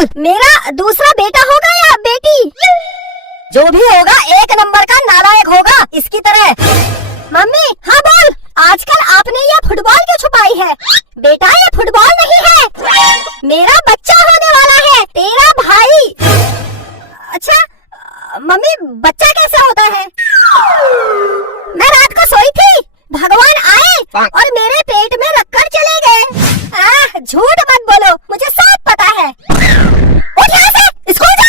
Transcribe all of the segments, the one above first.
बोल, मेरा दूसरा बेटा होगा या बेटी? जो भी होगा एक नंबर का नालायक होगा इसकी तरह। मम्मी हाँ बोल, आजकल आपने ये फुटबॉल क्यों छुपाई है? बेटा ये फुटबॉल नहीं है, मेरा बच्चा होने वाला है, तेरा भाई। अच्छा मम्मी बच्चा कैसे होता है? मैं रात को सोई थी, भगवान आए और मेरे पेट में रखकर चले गए। झूठ मत बोलो, मुझे सब पता है। उठ यहाँ से, स्कूल जा।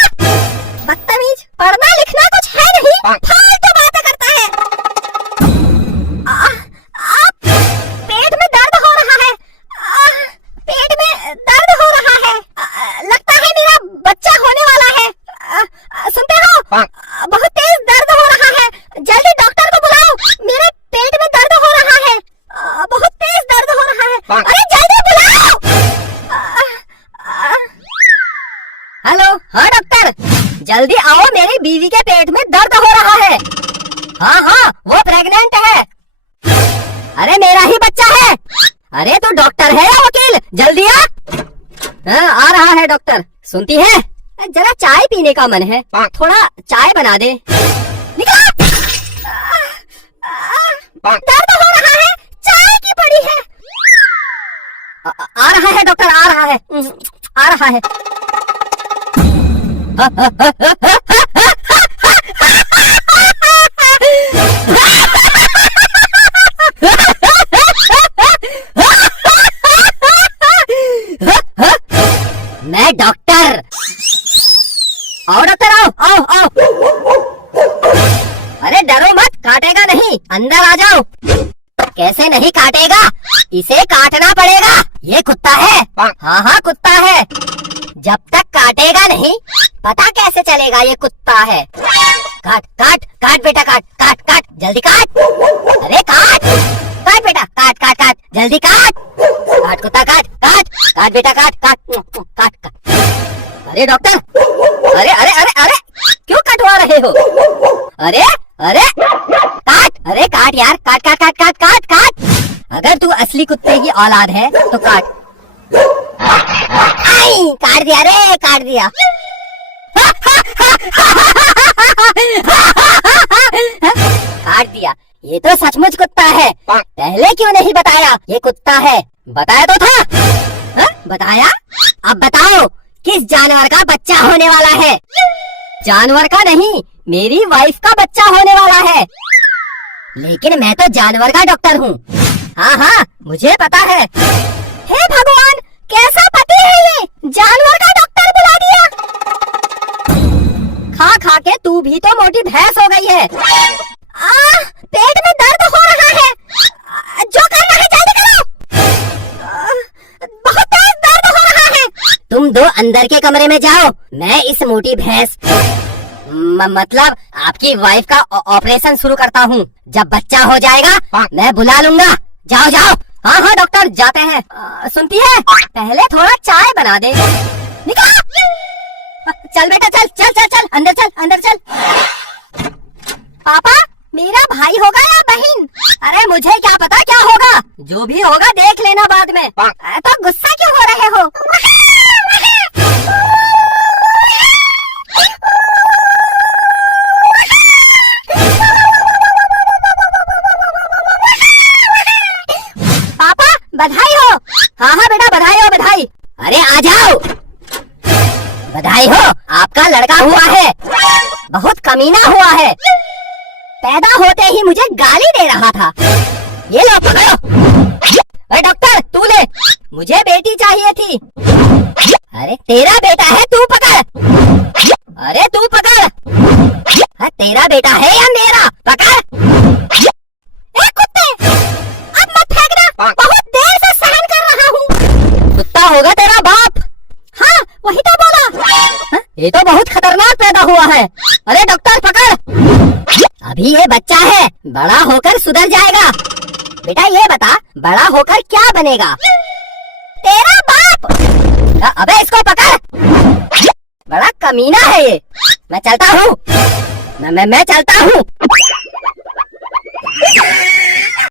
बदतमीज, पढ़ना लिखना कुछ है नहीं, फालतू बातें करता है। पेट में दर्द हो रहा है, पेट में दर्द हो रहा है, लगता है मेरा बच्चा होने वाला है। सुनते हो, बहुत तेज दर्द हो रहा है, जल्दी डॉक्टर को बुलाओ, मेरे पेट में दर्द हो रहा है, बहुत तेज दर्द हो रहा है, अरे जल्दी बुलाओ। हेलो हाँ डॉक्टर, जल्दी आओ, मेरी बीवी के पेट में दर्द हो रहा है। हाँ हाँ वो प्रेग्नेंट है। अरे मेरा ही बच्चा है। अरे तू डॉक्टर है या वकील, जल्दी आ। आ रहा है डॉक्टर। सुनती है, जरा चाय पीने का मन है, थोड़ा चाय बना दे। निकलो। दर्द हो रहा है, चाय की पड़ी है। आ रहा है डॉक्टर, आ रहा है, आ रहा है। मैं डॉक्टर। आओ डॉक्टर, आओ आओ आओ। अरे डरो मत, काटेगा नहीं, अंदर आ जाओ। कैसे नहीं काटेगा, इसे काटना पड़ेगा, ये कुत्ता है। हाँ हाँ कुत्ता है, जब तक काटेगा नहीं पता कैसे चलेगा ये कुत्ता है। काट काट काट बेटा, काट काट काट, जल्दी काट। अरे काट काट बेटा, काट काट काट, जल्दी काट। काट कुत्ता, काट काट काट बेटा, काट काट काट काट। अरे डॉक्टर, अरे अरे अरे अरे क्यों कटवा रहे हो? अरे अरे काट, अरे काट यार, काट काट काट काट काट काट। अगर तू असली कुत्ते की औलाद है तो काट। आई, काट दिया रे, काट दिया। काट दिया, ये तो सचमुच कुत्ता है। पहले क्यों नहीं बताया ये कुत्ता है? बताया तो था। बताया? अब बताओ किस जानवर का बच्चा होने वाला है? जानवर का नहीं, मेरी वाइफ का बच्चा होने वाला है। लेकिन मैं तो जानवर का डॉक्टर हूँ। हाँ हाँ मुझे पता है। हे भगवान, कैसा पति है ये, जानवर का डॉक्टर बुला दिया। खा खा के तू भी तो मोटी भैंस हो गई है। पेट में दर्द हो रहा है, जो करना है जल्दी करो। बहुत तेज दर्द हो रहा है। तुम दो अंदर के कमरे में जाओ, मैं इस मोटी भैंस मतलब आपकी वाइफ का ऑपरेशन शुरू करता हूँ। जब बच्चा हो जाएगा मैं बुला लूंगा। जाओ जाओ। हाँ हाँ डॉक्टर, जाते हैं। सुनती है, पहले थोड़ा चाय बना दे। निकल। चल बेटा, चल चल चल चल, अंदर चल, अंदर चल। पापा मेरा भाई होगा या बहन? अरे मुझे क्या पता क्या होगा, जो भी होगा देख लेना बाद में। तो गुस्सा क्यों हो रहे हो? पापा बधाई हो। हाँ हाँ बेटा बधाई हो, बधाई। अरे आ जाओ। बधाई हो, आपका लड़का हुआ है, बहुत कमीना हुआ है। पैदा होते ही मुझे गाली दे रहा था। ये लो पकड़ो। अरे डॉक्टर तू ले, मुझे बेटी चाहिए थी। अरे तेरा बेटा है, तू पकड़। अरे तू पकड़। तेरा बेटा है या मेरा? पकड़। ए कुत्ते, अब मत फेंकना, बहुत देर से सहन कर रहा हूँ। कुत्ता होगा तेरा बाप। हाँ वही तो बोला। ये तो बहुत खतरनाक पैदा हुआ है। अरे डॉक्टर पकड़। अभी ये बच्चा है, बड़ा होकर सुधर जाएगा। बेटा ये बता, बड़ा होकर क्या बनेगा? तेरा बाप। अबे इसको पकड़, बड़ा कमीना है ये। मैं चलता हूँ, मैं चलता हूँ।